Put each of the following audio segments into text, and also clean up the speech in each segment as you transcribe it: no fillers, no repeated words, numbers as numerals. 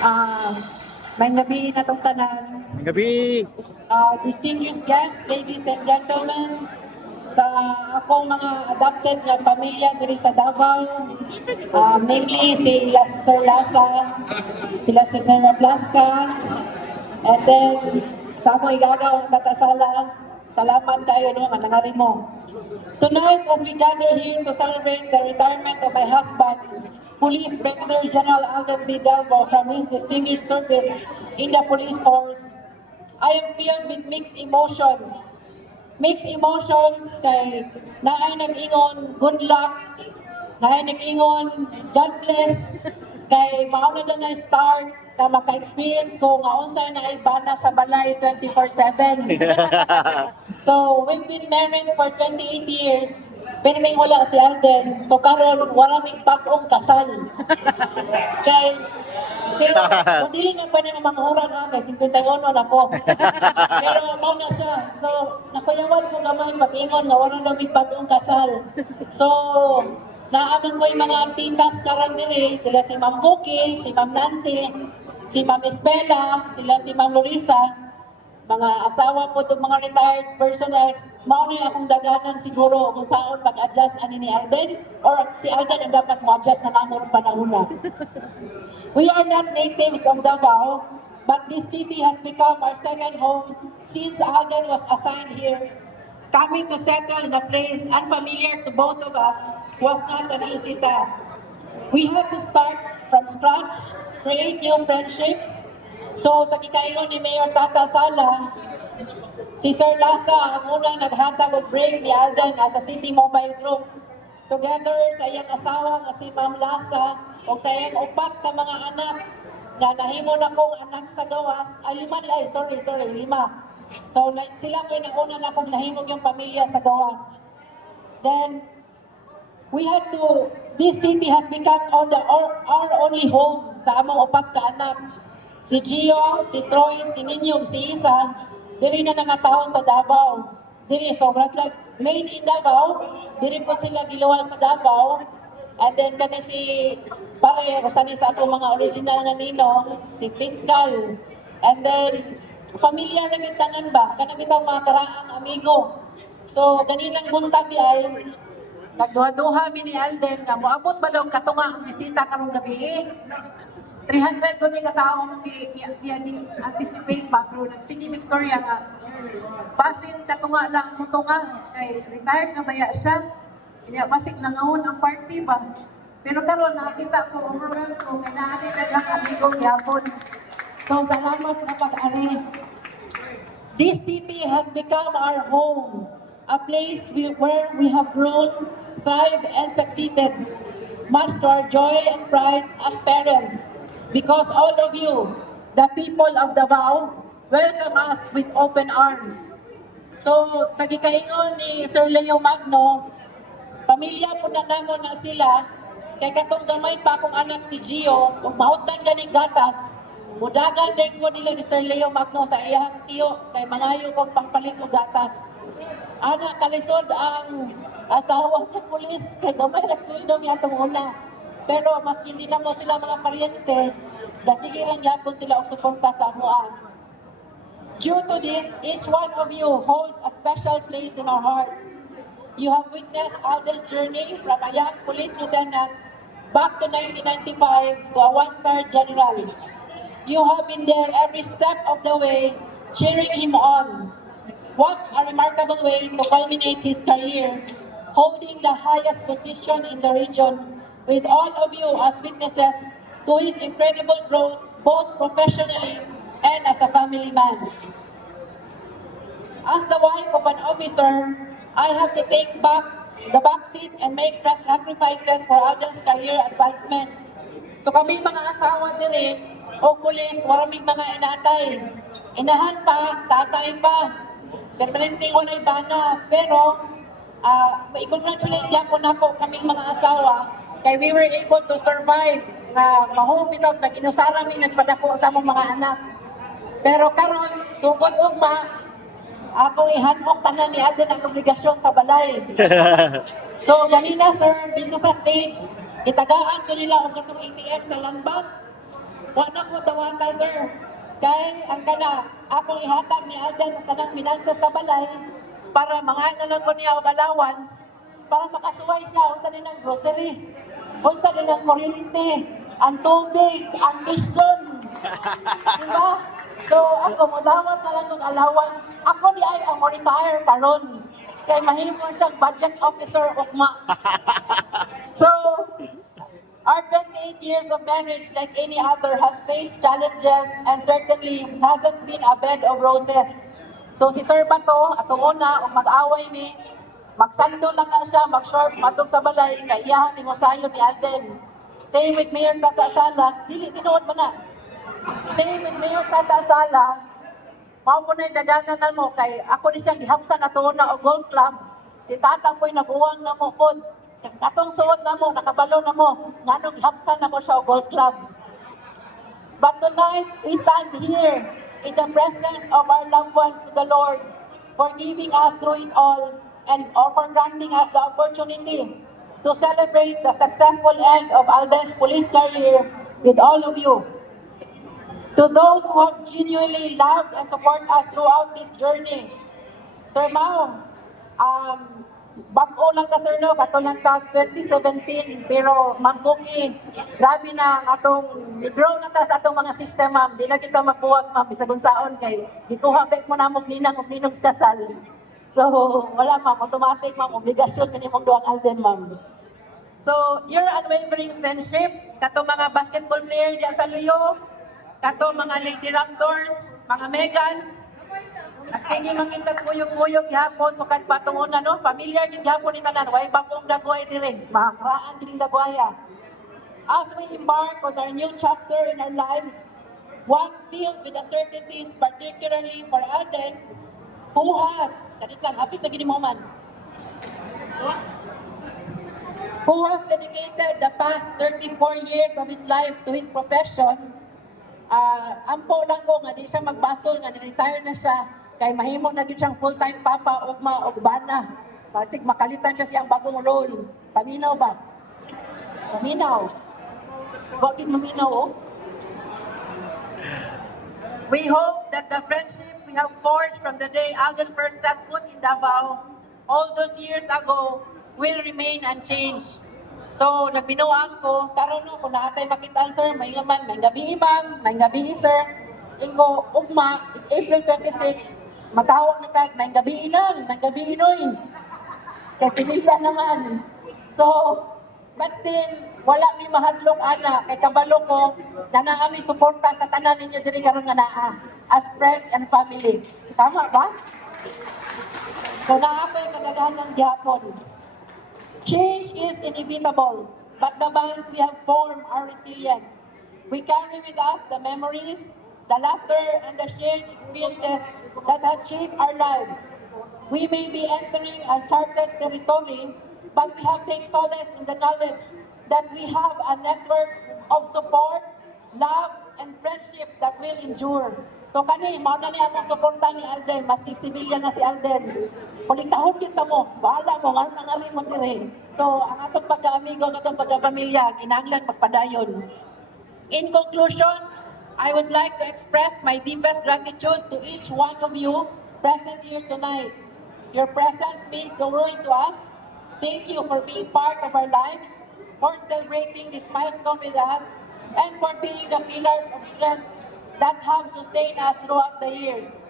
Ah, may gabi na tong tanan. Ang gabi. Distinguished guests, ladies and gentlemen, sa akong mga adopted na pamilya diri sa Davao, namely sila si Sir Lasa, sila si Sir Blasca, and then sa akong igagaw ang tatasala, salamat kayo no, manangari mo. Tonight, as we gather here to celebrate the retirement of my husband, Police Brigadier General Alden B. Delbo, from his distinguished service in the police force, I am filled with mixed emotions. Mixed emotions kay naay nag-ingon, good luck, naay nag-ingon, God bless, kay mauna na start ka maka-experience ko nga unsay na ibana sa balay 24/7. So, we've been married for 28 years. Piniming wala si Alden. So, karon wala may bagong kasal. Kay, pero, madili nga pa na mga oras na, kay 51 ako. Pero, mau na siya. So, nakuyawan ko gamay pag-ingon nga wala daw may bagong kasal. So, naaman ko yung mga titas karan dili, sila si Ma'am Cookie, si Ma'am Nancy, si Ma'am Espela, sila si Ma'am Lorisa, mga asawa po itong mga retired personals, mauna akong daganan siguro kung saan pag-adjust ani ni Alden or si Alden ang dapat mo-adjust na namang panahon. We are not natives of Davao, but this city has become our second home since Alden was assigned here. Coming to settle in a place unfamiliar to both of us was not an easy task. We have to start from scratch, create new friendships. So sa gikaingon ni Mayor Tata Sala, si Sir Lasa ang unang naghatag og break ni Alden sa City Mobile Group. Together sa iyang asawa nga si Ma'am Lasa o sa iyang upat ka mga anak nga nahimo na kong anak sa gawas, lima. So sila ko nauna na kong nahimog yung pamilya sa gawas. Then we had to, this city has become our only home sa among upat ka anak. Si Gio, si Troy, si Ninyong, si Isa, diri na nangataho sa Davao. Diri, so like main in Davao, diri po sila giluwal sa Davao. And then kani si Pare, kasani sa ako mga original nga ninong, si Fiscal. And then, familiar na gitangan ba? Kanang bitang mga karaang amigo. So, ganinang buntag ay, nagduha-duha mi ni Alden, nga moabot ba daw katunga ang bisita karong gabi? 300 ko ni katao mong i-anticipate pa, pero nagsige istorya nga. Basin katunga lang mo tunga, kay retired na baya siya. Kaya basig langawon ang party ba. Pero karon nakakita ko, overwhelmed ko, kaya naani na lang amigo gyapon. So salamat sa pag-ari. This city has become our home, a place where we have grown, thrived, and succeeded, much to our joy and pride as parents. Because all of you, the people of Davao, welcome us with open arms. So, sa gikaingon ni Sir Leo Magno, pamilya po na namo na sila, kay katong gamay pa akong anak si Gio, ug mahutan ganing gatas, mudagan din ko nila ni Sir Leo Magno sa iyang tiyo, kay mangayo kong pangpalit og gatas. Anak, kalisod ang asawa sa pulis, kay gamay nagsuido niya itong una. Pero maski hindi na mo sila mga paryente, dasige lang yapon sila og suporta sa amoa. Due to this, each one of you holds a special place in our hearts. You have witnessed Alden's journey from a young police lieutenant back to 1995 to a one-star general. You have been there every step of the way, cheering him on. What a remarkable way to culminate his career, holding the highest position in the region, with all of you as witnesses to his incredible growth, both professionally and as a family man. As the wife of an officer, I have to take back the backseat and make sacrifices for Alden's career advancement. So kami mga asawa dire o pulis, maraming mga inatay. Inahan pa, tatay pa. Permanenteng wala ibana. Pero, i-congratulate niya po na ako kaming mga asawa kay we were able to survive na mahumitaw, nag-inusara mi nagpadako sa among mga anak. Pero karon sugod ugma, akong ihanok tanan ni Alden ang obligasyon sa balay. So, ganina sir, dito sa stage, itagaan ko nila ang katong ATM sa landbank. Wala ko dawata, sir. Kay ang kana akong ihatag ni Alden ang tanang binansa sa balay para mga na lang ko niya og allowance para makasuway siya unsa din ang grocery. Unsa din ang kuryente, ang tubig, ang tuition. Diba? So ako mo dawat na lang kong allowance. Ako di ay ang retire karon. Kay mahimo siyang budget officer ugma. So, our 28 years of marriage, like any other, has faced challenges and certainly hasn't been a bed of roses. So si Sir Bato, atong una, og mag-away ni, magsando lang na siya, mag-shorts, matog sa balay, kay iyahan ni Mosayo ni Alden. Same with Mayor Tata Sala, dili, tinuod mo na. Same with Mayor Tata Sala, mao po na daganan na mo, kay ako ni siya gihapsan atong una og golf club. Si Tata po'y nag-uwang na mo po. Katong suot na mo, nakabalo na mo, nga nung hapsan ako sa golf club. But tonight, we stand here in the presence of our loved ones to the Lord for giving us through it all and for granting us the opportunity to celebrate the successful end of Alden's police career with all of you. To those who have genuinely loved and support us throughout this journey, Sir Mao, bago lang ka sir no, katulad ka 2017, pero Ma'am Cookie, grabe na ang atong, i-grow na ta sa atong mga system ma'am, di na kita mabuwag ma'am, bisag unsaon kay, gikuha back mo na mong ninang o ninong kasal. So, wala ma'am, automatic ma'am, obligasyon kanimong duang Alden ma'am. So, your unwavering friendship, katong mga basketball player diya sa Luyo, katong mga Lady Raptors, mga Megans, sige mangitag kuyog-kuyog gihapon sukad patong una no, familiar gid gihapon ni tanan, way bagong dagway diri, makraan gid dagwaya. As we embark on our new chapter in our lives, one filled with uncertainties, particularly for Alden, who has, kanit lang, hapit na gini mo man, who has dedicated the past 34 years of his life to his profession. Ampo lang ko nga di siya magbasol nga ni-retire na siya kay mahimo na gid siyang full-time papa ugma og bana. Basig makalitan siya siyang bagong role. Paminaw ba? Paminaw. Wa gid maminaw oh. We hope that the friendship we have forged from the day Alden first set foot in Davao all those years ago will remain unchanged. So, nagbinuang ko, karon no, kung naatay makitaan sir, may laman, may gabi ma'am, may gabi sir. Ingo, ugma, April 26, matawag na tag, may gabi inang, may gabi inoy. Kasi nila naman. So, but still, wala may mahadlok ana, kay kabalo ko, na naami suporta sa tanan ninyo diri karon nga naa, as friends and family. Tama ba? So, naapay kadaghanan gyapon. Change is inevitable, but the bonds we have formed are resilient. We carry with us the memories, the laughter, and the shared experiences that have shaped our lives. We may be entering uncharted territory, but we have taken solace in the knowledge that we have a network of support, love, and friendship that will endure. So kani, mao na niya among suporta ni Alden, maski civilian na si Alden. Kulitahon kita mo, bahala mo, nga nangarin mo dire. So, ang atong pagka-amigo, ang atong pagka-pamilya, kinahanglan magpadayon. In conclusion, I would like to express my deepest gratitude to each one of you present here tonight. Your presence means the world to us. Thank you for being part of our lives, for celebrating this milestone with us, and for being the pillars of strength that have sustained us throughout the years.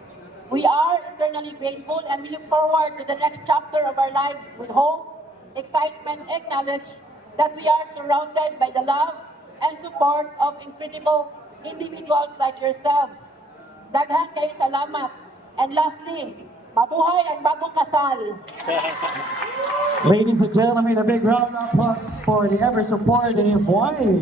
We are eternally grateful and we look forward to the next chapter of our lives with hope, excitement, and knowledge that we are surrounded by the love and support of incredible individuals like yourselves. Daghan kayo salamat. And lastly, mabuhay ang bagong kasal. Ladies and gentlemen, a big round of applause for the ever supportive wife.